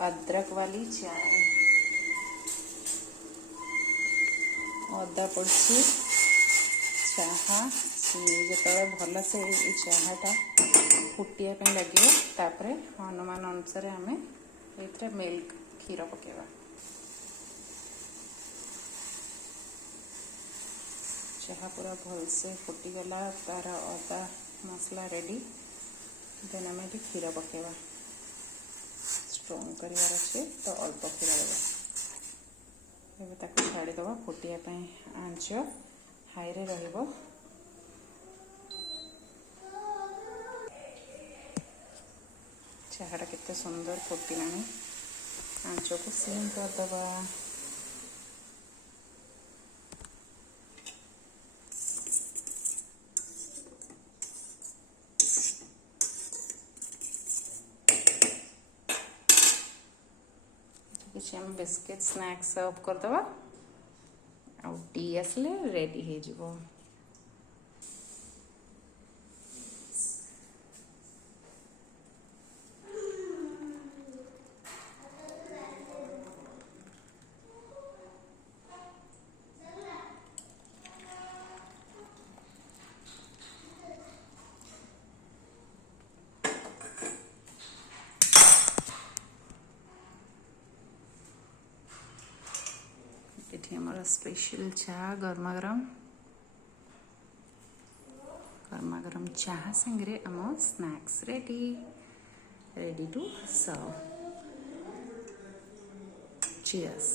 अदरक वाली चाय अदा पड़ी चाहा जो भल से चाहाटा फुटिया लगे तापर अनुमान अनुसार आम ये मिल्क क्षीर पकेवा चाहा पूरा भल से फुटीगला तार अदा मसला रेडी देन आम ये क्षीर पकेवा स्ट्रॉन्ग करार अच्छे तो अल्प क्षीर देवा ताक छाड़ीदे फुटिया आंच हाई रे रहिबो चाहाटा केते सुंदर फुटिलानी आंच को सिम करदबा किसी हम बिस्किट स्नैक्स सर्व करदबा आ टी आसले रेडी हो जिवो। ये हमारा स्पेशल चाह गरमा गरम चाह संगे आम snacks ready to serve. Cheers.